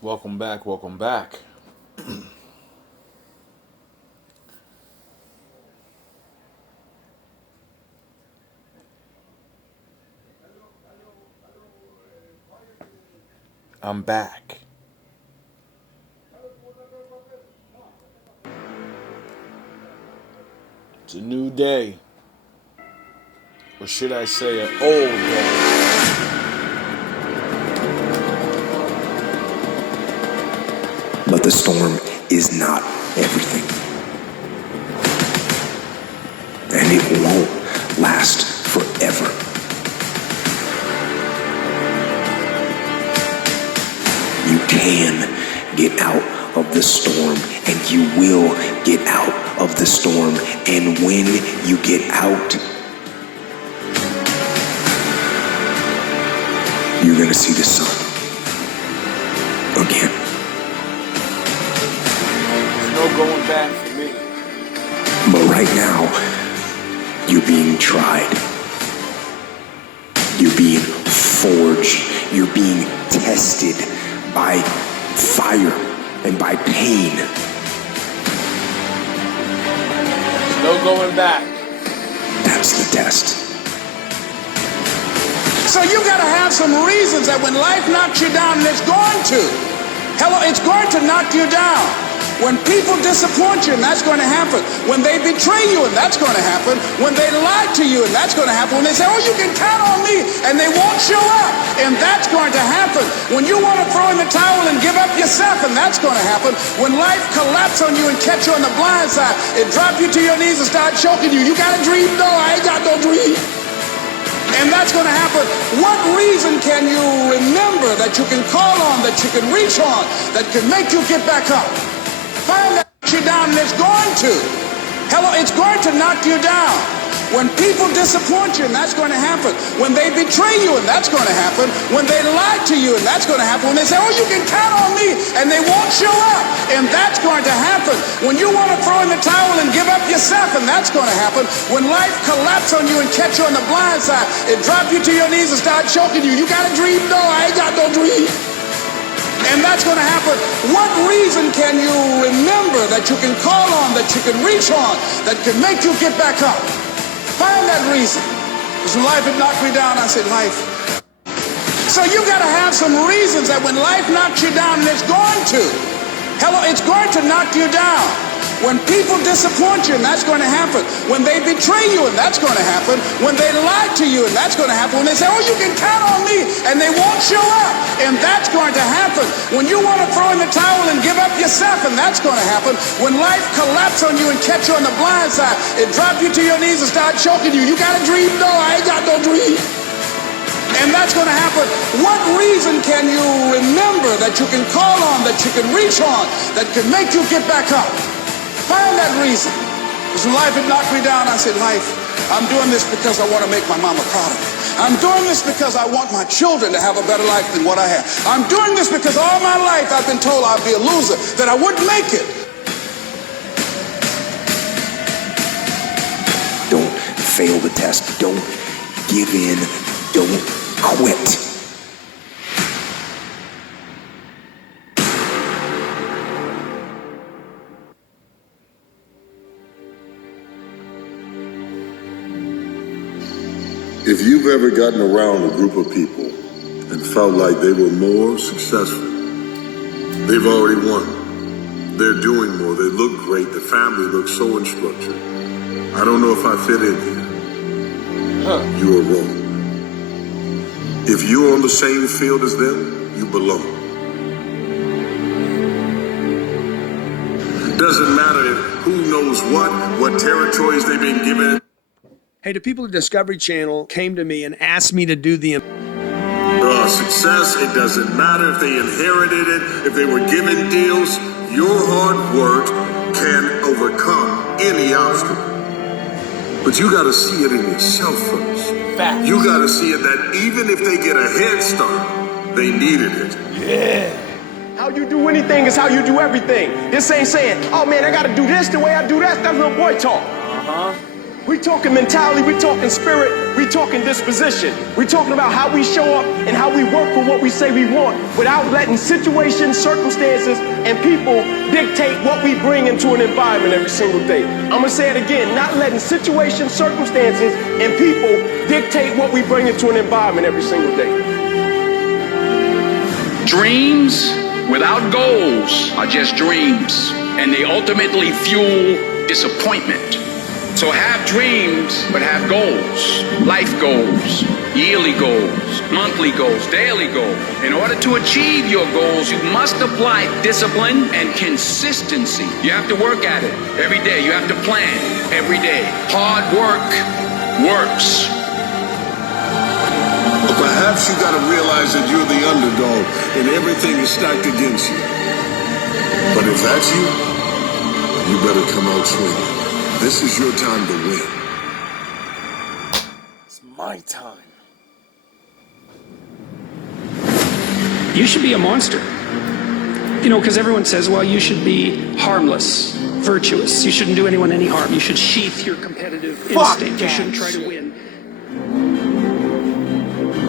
Welcome back, welcome back. I'm back. It's a new day. Or should I say an old day? But the storm is not everything. And it won't last forever. You can get out of the storm, and you will get out of the storm. And when you get out, you're gonna see the sun again. No going back for me. But right now, you're being tried. You're being forged. You're being tested by fire and by pain. There's no going back. That's the test. So you gotta have some reasons that when life knocks you down, and it's going to. Hello, it's going to knock you down. When people disappoint you, and that's going to happen. When they betray you, and that's going to happen. When they lie to you, and that's going to happen. When they say, oh, you can count on me, and they won't show up, and that's going to happen. When you want to throw in the towel and give up yourself, and that's going to happen. When life collapses on you and catch you on the blind side, it drop you to your knees and start choking you. You got a dream? No, I ain't got no dream. And that's going to happen. What reason can you remember that you can call on, that you can reach on, that can make you get back up? Find that you down, and it's going to. Hello, it's going to knock you down. When people disappoint you, and that's going to happen. When they betray you, and that's going to happen. When they lie to you, and that's going to happen. When they say, oh, you can count on me, and they won't show up, and that's going to happen. When you want to throw in the towel and give up yourself, and that's going to happen. When life collapses on you and catch you on the blind side, it drop you to your knees and start choking you. You got a dream? No, I ain't got no dream. And that's going to happen. What reason can you remember that you can call on, that you can reach on, that can make you get back up? Find that reason. Because when life had knocked me down, I said, life. So you got to have some reasons that when life knocks you down, and it's going to. Hello, it's going to knock you down. When people disappoint you, and that's going to happen. When they betray you, and that's going to happen. When they lie to you, and that's going to happen. When they say, oh, you can count on me, and they won't show up, and that's going to happen. When you want to throw in the towel and give up yourself, and that's going to happen. When life collapses on you and catch you on the blind side, it drop you to your knees and start choking you. You got a dream? No, I ain't got no dream. And that's going to happen. What reason can you remember that you can call on, that you can reach on, that can make you get back up? Find that reason. Because when life had knocked me down, I said, life, I'm doing this because I want to make my mama proud of me. I'm doing this because I want my children to have a better life than what I have. I'm doing this because all my life I've been told I'd be a loser, that I wouldn't make it. Don't fail the test. Don't give in. Don't quit. If you've ever gotten around a group of people and felt like they were more successful, they've already won, they're doing more, they look great, the family looks so unstructured. I don't know if I fit in here. You are wrong. If you're on the same field as them, you belong. Doesn't matter who knows what territories they've been given. Hey, the people at Discovery Channel came to me and asked me to do the success. It doesn't matter if they inherited it, if they were given deals. Your hard work can overcome any obstacle. But you got to see it in yourself first. Facts. You got to see it that even if they get a head start, they needed it. Yeah. How you do anything is how you do everything. This ain't saying, oh man, I gotta do this the way I do that. That's little boy talk. Uh-huh. We talking mentality, we talking spirit. We talking disposition. We talking about how we show up and how we work for what we say we want without letting situations, circumstances, and people dictate what we bring into an environment every single day. I'm gonna say it again, not letting situations, circumstances, and people dictate what we bring into an environment every single day. Dreams without goals are just dreams, and they ultimately fuel disappointment. So have dreams, but have goals. Life goals, yearly goals, monthly goals, daily goals. In order to achieve your goals, you must apply discipline and consistency. You have to work at it every day. You have to plan every day. Hard work works. But perhaps you gotta realize that you're the underdog and everything is stacked against you. But if that's you, you better come out swinging. This is your time to win. It's my time. You should be a monster. You know, because everyone says, well, you should be harmless, virtuous. You shouldn't do anyone any harm. You should sheath your competitive instinct. You shouldn't try to win.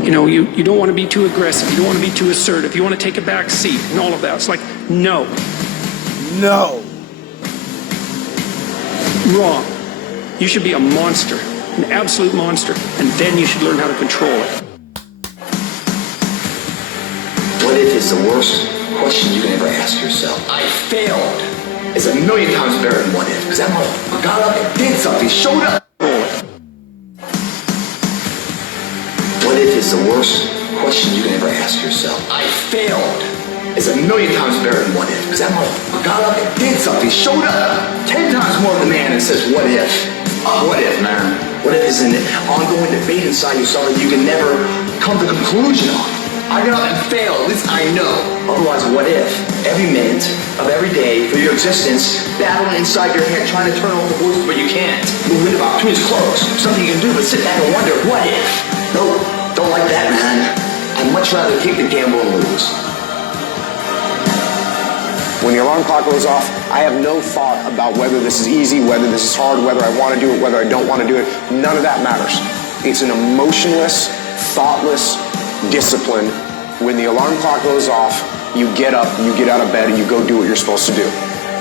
You know, you don't want to be too aggressive. You don't want to be too assertive. You want to take a back seat and all of that. It's like, no. No. Wrong. You should be a monster, an absolute monster, and then you should learn how to control it. What if is the worst question you can ever ask yourself? I failed. It's a million times better than what if. Because that motherfucker got up and did something, showed up. What if is the worst question you can ever ask yourself? I failed. It's a million times better than what if. Because that motherfucker got up and did something, showed up. 10 times more than the man that says, what if? What if, man? What if is an ongoing debate inside you, something you can never come to the conclusion on. I got up and failed, at least I know. Otherwise, what if? Every minute of every day for your existence, battling inside your head, trying to turn off the voices, but you can't. The window of opportunity is closed. Something you can do, but sit back and wonder, what if? No, don't like that, man. I'd much rather take the gamble and lose. When the alarm clock goes off, I have no thought about whether this is easy, whether this is hard, whether I want to do it, whether I don't want to do it. None of that matters. It's an emotionless, thoughtless discipline. When the alarm clock goes off, you get up, you get out of bed, and you go do what you're supposed to do.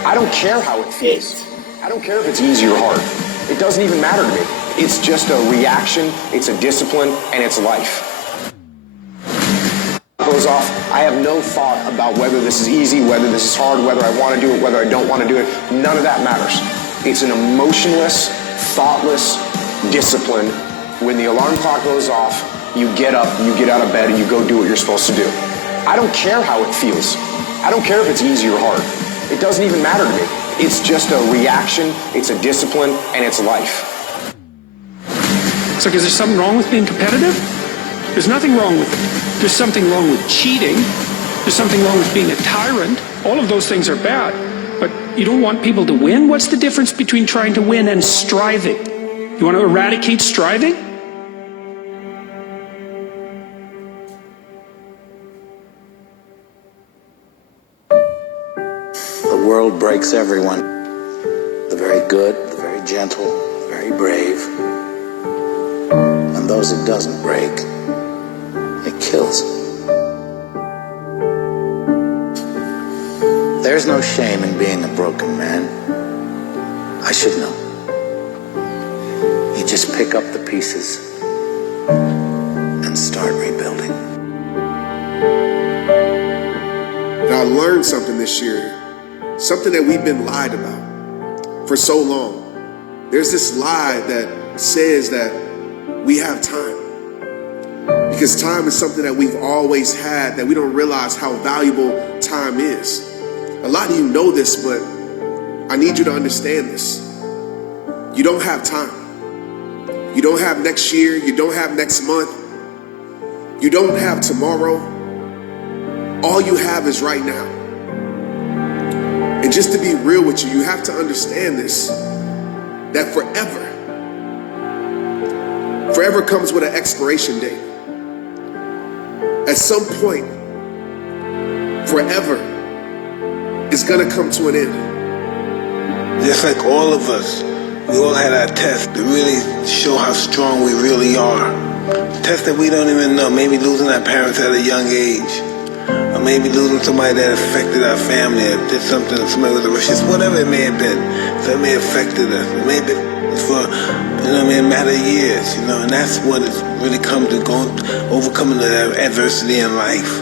I don't care how it feels. I don't care if it's easy or hard. It doesn't even matter to me. It's just a reaction, it's a discipline, and it's life. Goes off, I have no thought about whether this is easy, whether this is hard, whether I want to do it, whether I don't want to do it. None of that matters. It's an emotionless, thoughtless discipline. When the alarm clock goes off, you get up, you get out of bed, and you go do what you're supposed to do. I don't care how it feels. I don't care if it's easy or hard. It doesn't even matter to me. It's just a reaction, it's a discipline, and it's life. It's like, is there something wrong with being competitive? There's nothing wrong with it. There's something wrong with cheating. There's something wrong with being a tyrant. All of those things are bad. But you don't want people to win? What's the difference between trying to win and striving? You want to eradicate striving? The world breaks everyone. The very good, the very gentle, the very brave. And those it doesn't break, it kills. There's no shame in being a broken man. I should know. You just pick up the pieces and start rebuilding. I learned something this year, something that we've been lied about for so long. There's this lie that says that we have time. Because time is something that we've always had, that we don't realize how valuable time is. A lot of you know this, but I need you to understand this. You don't have time. You don't have next year. You don't have next month. You don't have tomorrow. All you have is right now. And just to be real with you, you have to understand this, that forever comes with an expiration date. At some point, forever is gonna come to an end. Just like all of us, We all had our tests to really show how strong we really are. Tests that we don't even know. Maybe losing our parents at a young age. Or maybe losing somebody that affected our family or did something, somebody was a racist, whatever it may have been. So it may have affected us. It may have been for, a matter of years, and that's what it's really come to, overcoming the adversity in life.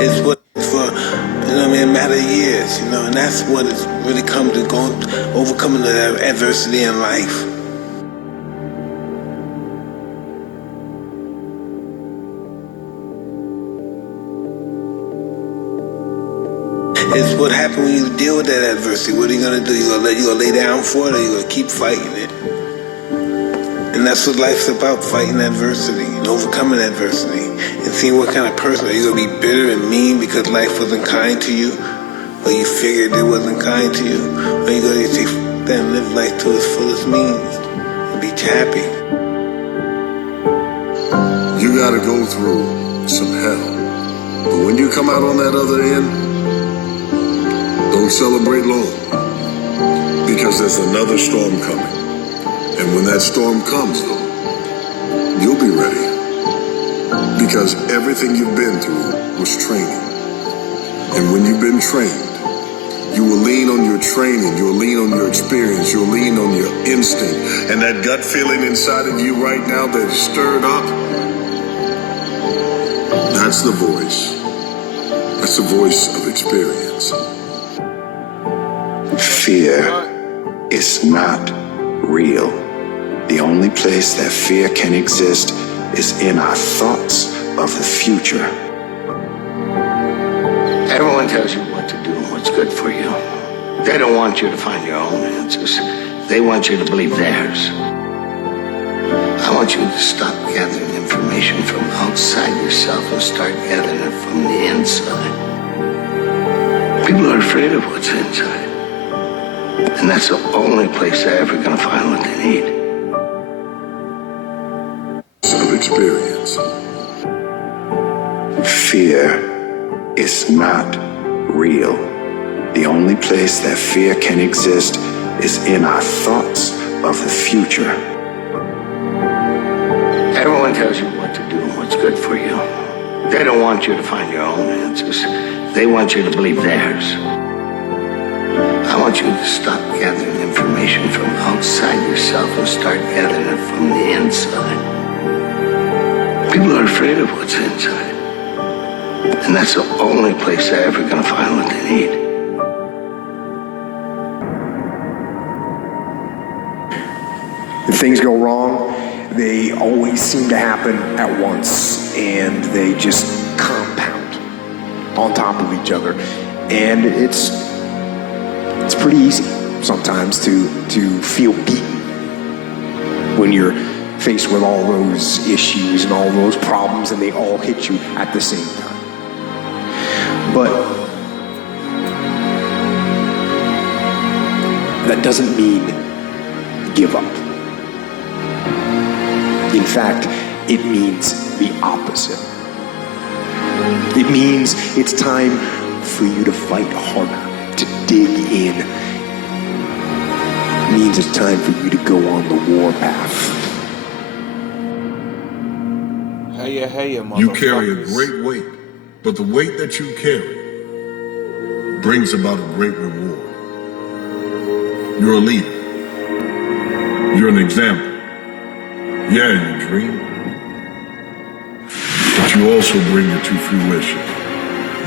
It's what for, a matter of years, and that's what it's really come to, overcoming the adversity in life. It's what happened when you deal with that adversity. What are you gonna do? You gonna lay down for it, or you gonna keep fighting it? And that's what life's about, fighting adversity and overcoming adversity and seeing what kind of person. Are you gonna be bitter and mean because life wasn't kind to you? Or you figured it wasn't kind to you? Or are you gonna say, then live life to its fullest means and be happy? You gotta go through some hell. But when you come out on that other end, don't celebrate long, because there's another storm coming. And when that storm comes, though, you'll be ready. Because everything you've been through was training. And when you've been trained, you will lean on your training, you'll lean on your experience, you'll lean on your instinct. And that gut feeling inside of you right now that is stirred up, that's the voice. That's the voice of experience. Fear is not real. The only place that fear can exist is in our thoughts of the future. Everyone tells you what to do and what's good for you. They don't want you to find your own answers. They want you to believe theirs. I want you to stop gathering information from outside yourself and start gathering it from the inside. People are afraid of what's inside. And that's the only place they're ever going to find what they need. Of experience. Fear is not real. The only place that fear can exist is in our thoughts of the future. Everyone tells you what to do and what's good for you. They don't want you to find your own answers. They want you to believe theirs. I want you to stop gathering information from outside yourself and start gathering it from the inside. People are afraid of what's inside. And that's the only place they're ever going to find what they need. If things go wrong, they always seem to happen at once, and they just compound on top of each other. And it's pretty easy sometimes to feel beaten when you're faced with all those issues and all those problems, and they all hit you at the same time. But that doesn't mean give up. In fact, it means the opposite. It means it's time for you to fight harder, to dig in. It means it's time for you to go on the war path. Hey, motherfuckers. You carry a great weight, but the weight that you carry brings about a great reward. You're a leader. You're an example. Yeah, you dream, but you also bring it to fruition.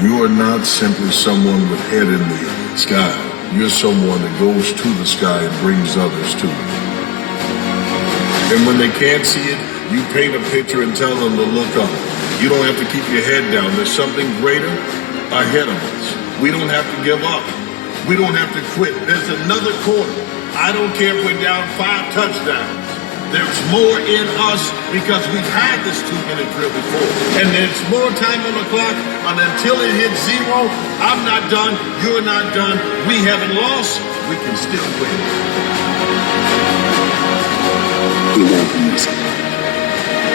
You are not simply someone with head in the sky. You're someone that goes to the sky and brings others to it. And when they can't see it, you paint a picture and tell them to look up. You don't have to keep your head down. There's something greater ahead of us. We don't have to give up. We don't have to quit. There's another quarter. I don't care if we're down 5 touchdowns. There's more in us because we've had this 2-minute drill before. And there's more time on the clock, and until it hits 0, I'm not done, you're not done, we haven't lost, we can still win. It won't be easy.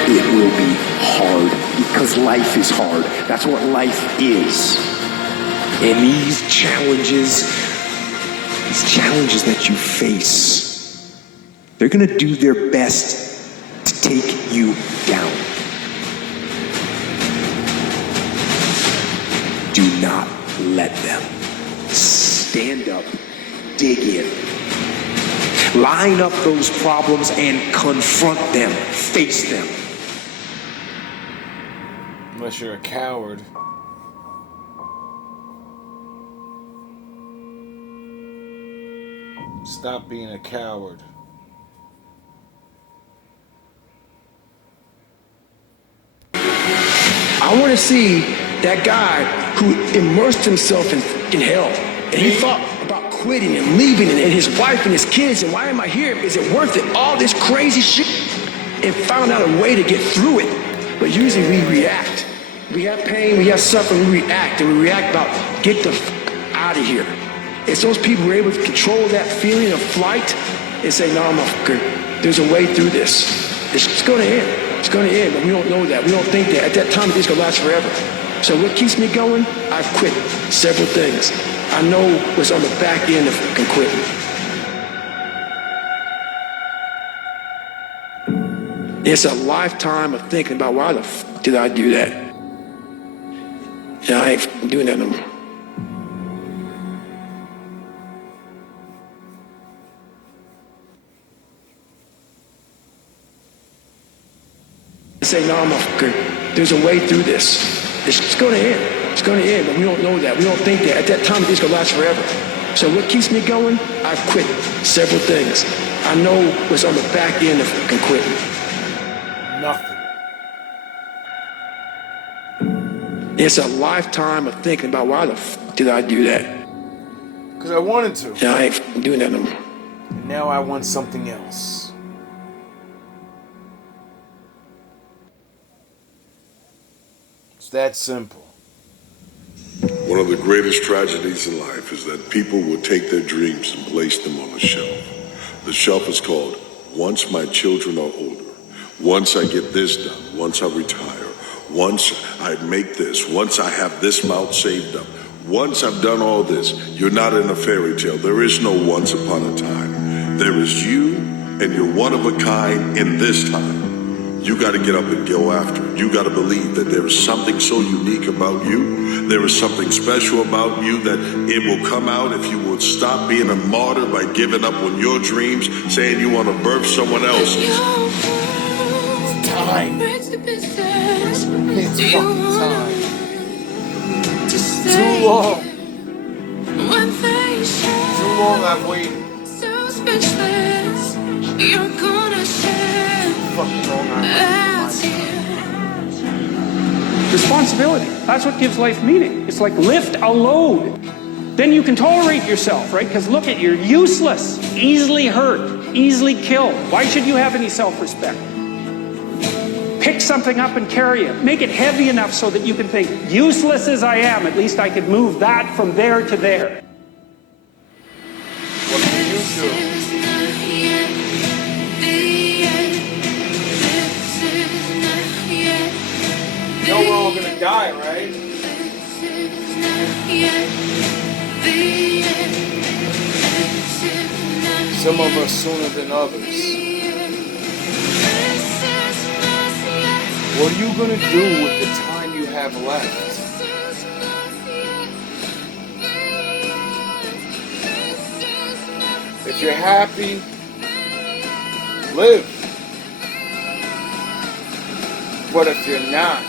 It will be hard because life is hard. That's what life is. And these challenges that you face, they're going to do their best to take you down. Do not let them. Stand up, dig in. Line up those problems and confront them. Face them. Unless you're a coward. Stop being a coward. I want to see that guy who immersed himself in hell. And he thought about quitting and leaving and his wife and his kids. And why am I here? Is it worth it? All this crazy shit. And found out a way to get through it. But usually we react. We have pain, we have suffering, we react. And we react about, get the out of here. It's those people who are able to control that feeling of flight and say, no, motherfucker, there's a way through this. It's going to end. It's going to end, but we don't know that. We don't think that. At that time, it's going to last forever. So what keeps me going? I've quit several things. I know what's on the back end of fucking quitting. It's a lifetime of thinking about why the fuck did I do that? And I ain't doing that no more. Say, no, motherfucker, there's a way through this. It's going to end. It's going to end, but we don't know that. We don't think that. At that time, it's going to last forever. So what keeps me going? I've quit several things. I know what's on the back end of fucking quitting. Nothing. It's a lifetime of thinking about why the fuck did I do that? Because I wanted to. And I ain't doing that no more. And now I want something else. It's that simple. One of the greatest tragedies in life is that people will take their dreams and place them on a shelf. The shelf is called, once my children are older, once I get this done, once I retire, once I make this, once I have this amount saved up, once I've done all this. You're not in a fairy tale. There is no once upon a time. There is you, and you're one of a kind in this time. You got to get up and go after it. You got to believe that there is something so unique about you. There is something special about you that it will come out if you will stop being a martyr by giving up on your dreams, saying you want to birth someone else's. It's time. It's fucking time. Too long. Too long I've waited. Responsibility. That's what gives life meaning. It's like lift a load. Then you can tolerate yourself, right? Because look at, you're useless, easily hurt, easily killed. Why should you have any self-respect? Pick something up and carry it. Make it heavy enough so that you can think, useless as I am, at least I could move that from there to there. What can you do? You know we're all gonna die, right? Some of us sooner than others. What are you gonna do with the time you have left? If you're happy, live. But if you're not,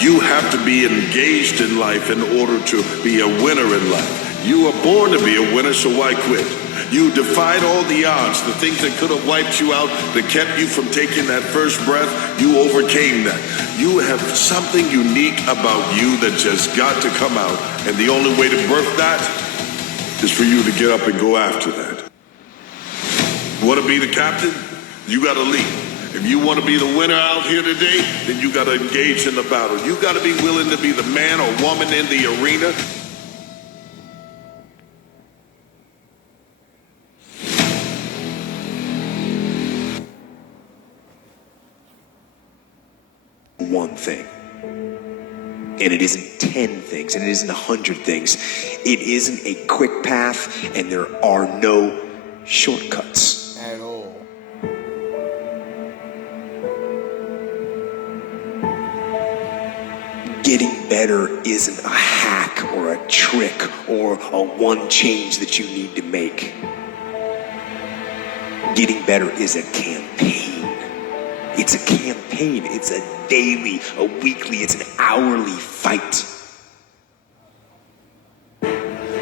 you have to be engaged in life in order to be a winner in life. You were born to be a winner, so why quit? You defied all the odds, the things that could have wiped you out, that kept you from taking that first breath, you overcame that. You have something unique about you that just got to come out, and the only way to birth that is for you to get up and go after that. You want to be the captain? You got to lead. If you want to be the winner out here today, then you got to engage in the battle. You got to be willing to be the man or woman in the arena. one thing. And it isn't 10 things, and it isn't 100 things. It isn't a quick path, and there are no shortcuts. At all. Getting better isn't a hack or a trick or a one change that you need to make. Getting better is a campaign. It's a campaign. It's a daily, a weekly, it's an hourly fight.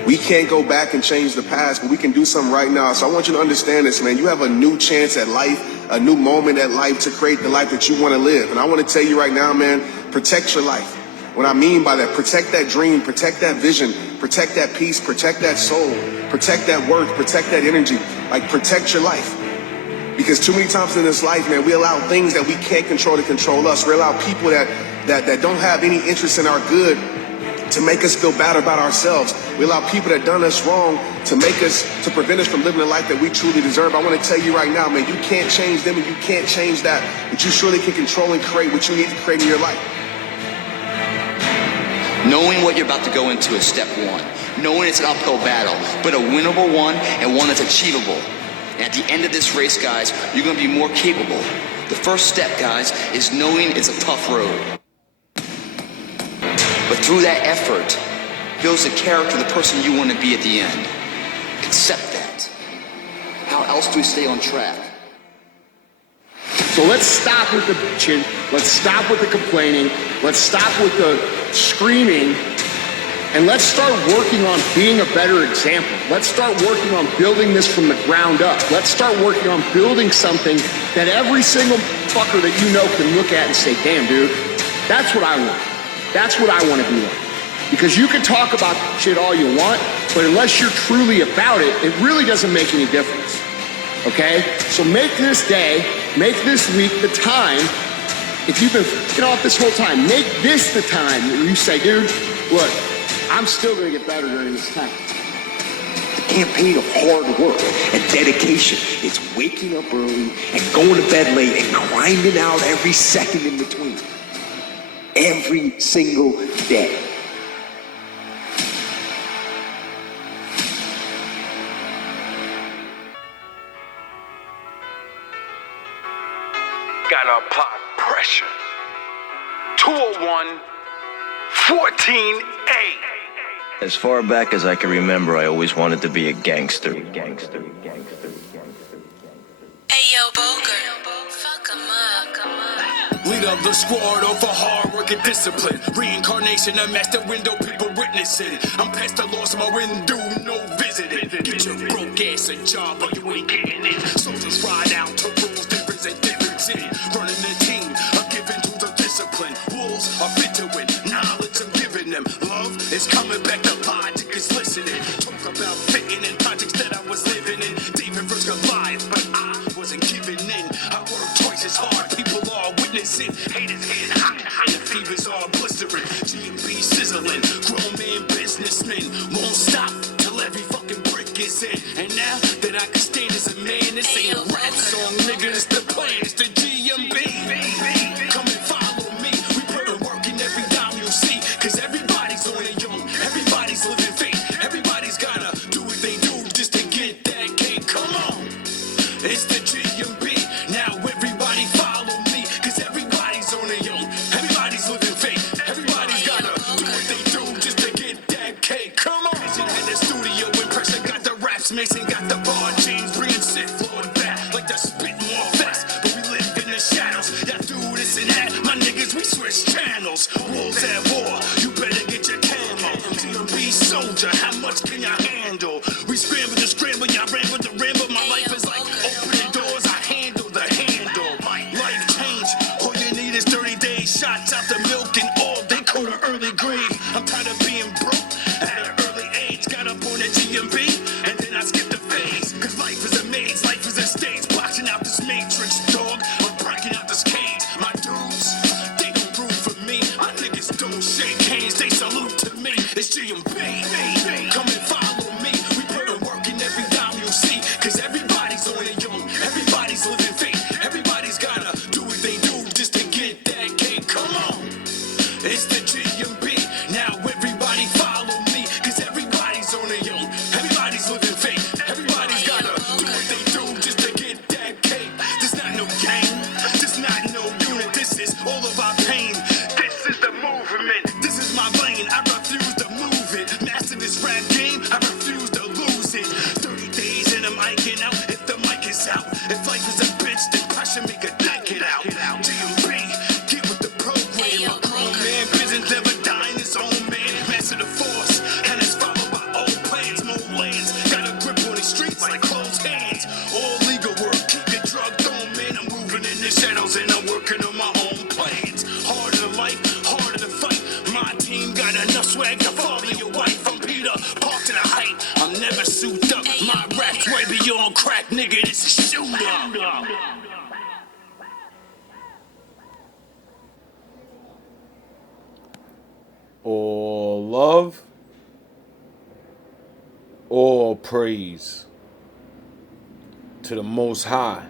We can't go back and change the past, but we can do something right now. So I want you to understand this, man. You have a new chance at life, a new moment at life to create the life that you want to live. And I want to tell you right now, man, protect your life. What I mean by that, protect that dream, protect that vision, protect that peace, protect that soul, protect that work, protect that energy. Like, protect your life. Because too many times in this life, man, we allow things that we can't control to control us. We allow people that don't have any interest in our good to make us feel bad about ourselves. We allow people that done us wrong to prevent us from living the life that we truly deserve. I want to tell you right now, man, you can't change them and you can't change that, but you surely can control and create what you need to create in your life. Knowing what you're about to go into is step one. Knowing it's an uphill battle, but a winnable one and one that's achievable. And at the end of this race, guys, you're going to be more capable. The first step, guys, is knowing it's a tough road. But through that effort, builds the character of the person you want to be at the end. Accept that. How else do we stay on track? So let's stop with the bitching. Let's stop with the complaining. Let's stop with the screaming. And let's start working on being a better example. Let's start working on building this from the ground up. Let's start working on building something that every single fucker that you know can look at and say, damn, dude, that's what I want. That's what I want to be like. Because you can talk about shit all you want, but unless you're truly about it, it really doesn't make any difference. Okay? So make this day, make this week the time. If you've been f***ing off this whole time, make this the time where you say, dude, look, I'm still gonna get better during this time. The campaign of hard work and dedication. It's waking up early and going to bed late and grinding out every second in between. Every single day. Gotta apply pressure. 201, 14A. As far back as I can remember, I always wanted to be a gangster. Hey yo, Boker, fuck 'em up, come on. Lead up the squad over hard work and discipline. Reincarnation, I'm at the window, people witnessing. I'm past the loss of my window, no visiting. Get your broke ass a job, but you ain't getting it. Soldiers ride out to rules, difference and differencing. Running the team, I'm giving to the discipline. Wolves are bitter with knowledge, I'm giving them. Love is coming back to logic, is listening. Talk about fitting in projects that I was living in. David vs. Goliath, but I wasn't giving in. I work twice as hard, people are witnessing. Haters getting hot, and the fevers are blistering. GMB sizzling, grown man businessmen won't stop till every fucking brick is in. And now that I can stand as a man, this ain't a rap song, nigga, it's the plan, it's the GMB. Come and follow me, we putting work in every dime you see. Cause everybody's on a young, everybody's living fake. Everybody's gotta do what they do just to get that cake. Come on, it's the GMB. Now everybody follow me, cause everybody's on a young, everybody's living fake. Everybody's gotta do what they do just to get that cake. Come on, Vision had the studio impression, got the raps mixing, got the bar jeans, bringing shit flowing back like the spit more fast. But we live in the shadows, y'all do this and that. My niggas, we switch channels. Wolves at war, you better get your camo. GMB soldier, how much can y'all handle? We scramble to scramble, y'all ran with the ramble. My life is like opening doors, I handle the handle. Life change, all you need is 30 days. Shots out the milk and all, they call the early grave. I'm tired of being broke at an early age. Got up on that GMB, and then I skipped the phase. Cause life is a maze, life is a stage. Boxing out this matrix, dog, I'm breaking out this cage. My dudes, they don't root for me. My niggas don't shake hands, they salute to me. It's GMB, come and follow me. We putting work in every dime you see. Cause everybody's on a young, everybody's living fake. Everybody's gotta do what they do just to get that cake. Come on. use of the force, and it's followed by old plans, more lands. Got a grip on the streets like closed hands. All legal work, keep your drug throwing, man. I'm moving in the shadows and I'm working on my own plans. Harder to life, harder to fight. My team got enough swag to follow your wife. I'm Peter, parked to the height. I'm never souped up. My rap's way beyond crack, nigga. This is shoot up. All love, all praise to the Most High.